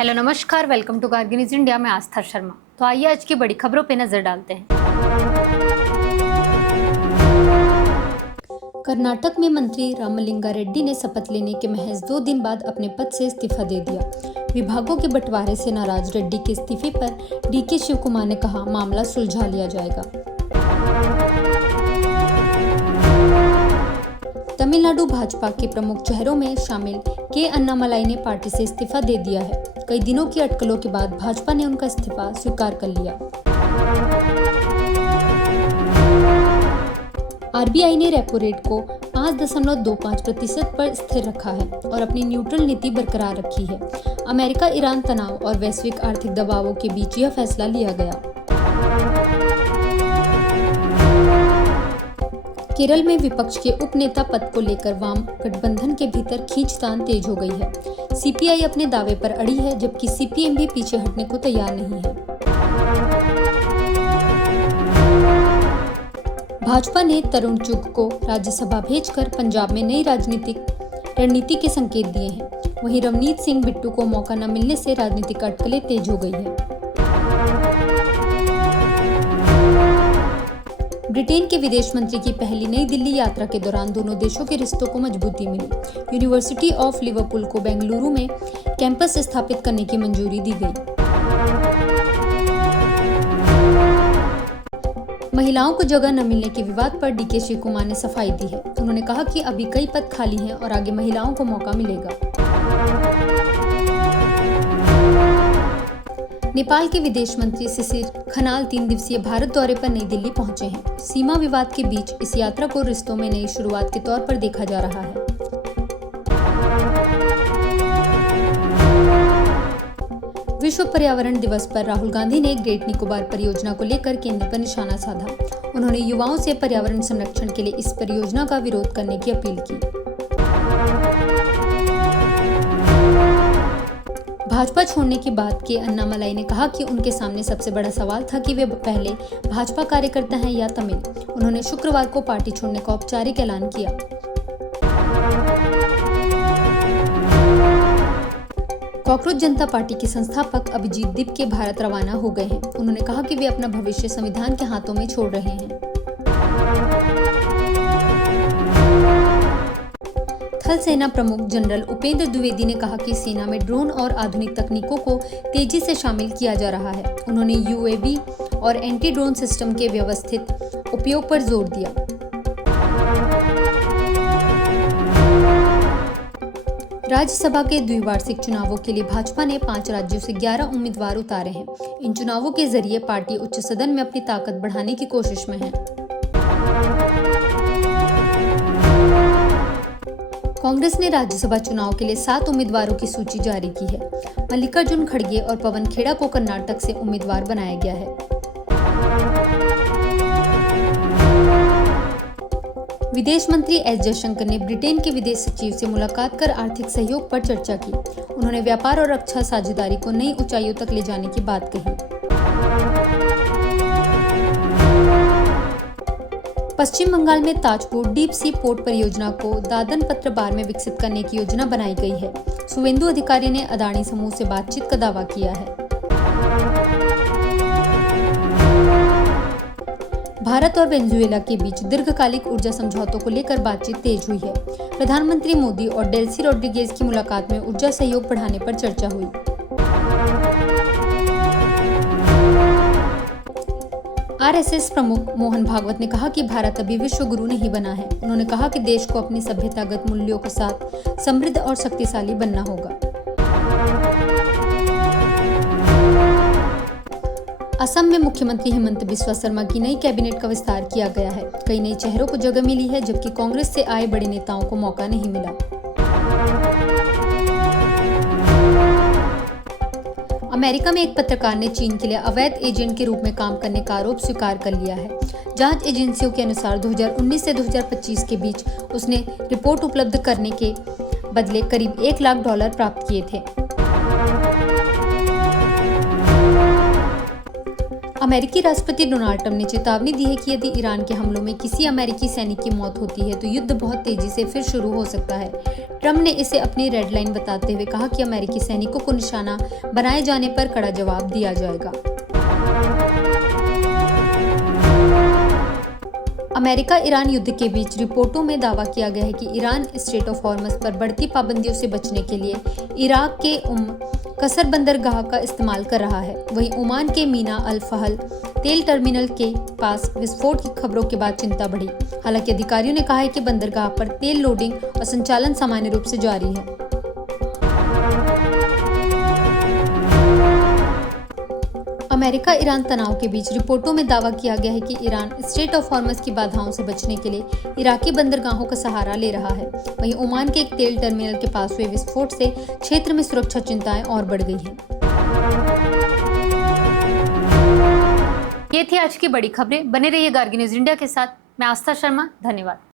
Hello नमस्कार, welcome to Kargil News India में आस्था शर्मा। तो आइए आज की बड़ी खबरों पे नजर डालते हैं। कर्नाटक में मंत्री रामलिंगा रेड्डी ने शपथ लेने के महज 2 दिन बाद अपने पद से इस्तीफा दे दिया। विभागों के बंटवारे से नाराज रेड्डी के इस्तीफे पर डीके शिवकुमार ने कहा, मामला सुलझा लिया जाएगा। तमिलनाडु भाजपा के प्रमुख चेहरों में शामिल के अन्नामलाई ने पार्टी से इस्तीफा दे दिया है। कई दिनों की अटकलों के बाद भाजपा ने उनका इस्तीफा स्वीकार कर लिया। आरबीआई ने रेपो रेट को 5.25% पर स्थिर रखा है और अपनी न्यूट्रल नीति बरकरार रखी है। अमेरिका ईरान तनाव और वैश्विक आर्थिक दबावों के बीच यह फैसला लिया गया। केरल में विपक्ष के उपनेता पद को लेकर वाम गठबंधन के भीतर खींचतान तेज हो गई है। सीपीआई अपने दावे पर अड़ी है, जबकि सीपीएम भी पीछे हटने को तैयार नहीं है। भाजपा ने तरुण चुग को राज्यसभा भेजकर पंजाब में नई राजनीतिक रणनीति के संकेत दिए हैं। वहीं रवनीत सिंह बिट्टू को मौका न मिलने से राजनीतिक अटकलें तेज हो गई है। ब्रिटेन के विदेश मंत्री की पहली नई दिल्ली यात्रा के दौरान दोनों देशों के रिश्तों को मजबूती मिली। यूनिवर्सिटी ऑफ लिवरपूल को बेंगलुरु में कैंपस स्थापित करने की मंजूरी दी गई। महिलाओं को जगह न मिलने के विवाद पर डीके शिवकुमार ने सफाई दी है। उन्होंने कहा कि अभी कई पद खाली हैं और आगे महिलाओं को मौका मिलेगा। नेपाल के विदेश मंत्री शिशिर खनाल 3 दिवसीय भारत दौरे पर नई दिल्ली पहुंचे हैं। सीमा विवाद के बीच इस यात्रा को रिश्तों में नई शुरुआत के तौर पर देखा जा रहा है। विश्व पर्यावरण दिवस पर राहुल गांधी ने ग्रेट निकोबार परियोजना को लेकर केंद्र पर निशाना साधा। उन्होंने युवाओं से पर्यावरण संरक्षण के लिए इस परियोजना का विरोध करने की अपील की। भाजपा छोड़ने की बात के अन्नामलाई ने कहा कि उनके सामने सबसे बड़ा सवाल था कि वे पहले भाजपा कार्यकर्ता हैं या तमिल। उन्होंने शुक्रवार को पार्टी छोड़ने का औपचारिक ऐलान किया। कॉकरोच जनता पार्टी के संस्थापक अभिजीत दीप के भारत रवाना हो गए हैं। उन्होंने कहा कि वे अपना भविष्य संविधान के हाथों में छोड़ रहे हैं। थल सेना प्रमुख जनरल उपेंद्र द्विवेदी ने कहा कि सेना में ड्रोन और आधुनिक तकनीकों को तेजी से शामिल किया जा रहा है। उन्होंने यूएवी और एंटी ड्रोन सिस्टम के व्यवस्थित उपयोग पर जोर दिया। राज्यसभा के द्विवार्षिक चुनावों के लिए भाजपा ने 5 राज्यों से 11 उम्मीदवार उतारे हैं। इन चुनावों के जरिए पार्टी उच्च सदन में अपनी ताकत बढ़ाने की कोशिश में है। कांग्रेस ने राज्यसभा चुनाव के लिए 7 उम्मीदवारों की सूची जारी की है। मल्लिकार्जुन खड़गे और पवन खेड़ा को कर्नाटक से उम्मीदवार बनाया गया है। विदेश मंत्री एस जयशंकर ने ब्रिटेन के विदेश सचिव से मुलाकात कर आर्थिक सहयोग पर चर्चा की। उन्होंने व्यापार और रक्षा साझेदारी को नई ऊंचाइयों तक ले जाने की बात कही। पश्चिम बंगाल में ताजपुर डीप सी पोर्ट परियोजना को दादन पत्र बार में विकसित करने की योजना बनाई गई है। सुवेंदु अधिकारी ने अदानी समूह से बातचीत का दावा किया है। भारत और वेनेजुएला के बीच दीर्घकालिक ऊर्जा समझौतों को लेकर बातचीत तेज हुई है। प्रधानमंत्री मोदी और डेल्सी रोड्रिगेज की मुलाकात में ऊर्जा सहयोग बढ़ाने पर चर्चा हुई। आरएसएस प्रमुख मोहन भागवत ने कहा कि भारत अभी विश्व गुरु नहीं बना है। उन्होंने कहा कि देश को अपनी सभ्यतागत मूल्यों के साथ समृद्ध और शक्तिशाली बनना होगा। असम में मुख्यमंत्री हेमंत बिस्वा शर्मा की नई कैबिनेट का विस्तार किया गया है। कई नए चेहरों को जगह मिली है, जबकि कांग्रेस से आए बड़े नेताओं को मौका नहीं मिला। अमेरिका में एक पत्रकार ने चीन के लिए अवैध एजेंट के रूप में काम करने का आरोप स्वीकार कर लिया है। जांच एजेंसियों के अनुसार 2019 से 2025 के बीच उसने रिपोर्ट उपलब्ध करने के बदले करीब $1 लाख प्राप्त किए थे। अमेरिकी राष्ट्रपति डोनाल्ड ट्रंप ने चेतावनी दी है कि यदि ईरान के हमलों में किसी अमेरिकी सैनिक की मौत होती है तो युद्ध बहुत तेजी से फिर शुरू हो सकता है। ट्रंप ने इसे अपनी रेड लाइन बताते हुए कहा कि अमेरिकी सैनिकों को निशाना बनाए जाने पर कड़ा जवाब दिया जाएगा। अमेरिका ईरान युद्ध के बीच रिपोर्टों में दावा किया गया है कि ईरान स्ट्रेट ऑफ हॉर्मज़ पर बढ़ती पाबंदियों से बचने के लिए इराक के कसर बंदरगाह का इस्तेमाल कर रहा है। वहीं ओमान के मीना अल फहल तेल टर्मिनल के पास विस्फोट की खबरों के बाद चिंता बढ़ी। हालांकि अधिकारियों ने कहा है कि बंदरगाह पर तेल लोडिंग और संचालन सामान्य रूप से जारी है। अमेरिका ईरान तनाव के बीच रिपोर्टों में दावा किया गया है कि ईरान स्ट्रेट ऑफ हॉर्मज़ की बाधाओं से बचने के लिए इराकी बंदरगाहों का सहारा ले रहा है। वहीं ओमान के एक तेल टर्मिनल के पास हुए विस्फोट से क्षेत्र में सुरक्षा चिंताएं और बढ़ गई हैं। ये थी आज की बड़ी खबरें। बने रहिए गार्गी न्यूज़ इंडिया के साथ। मैं आस्था शर्मा, धन्यवाद।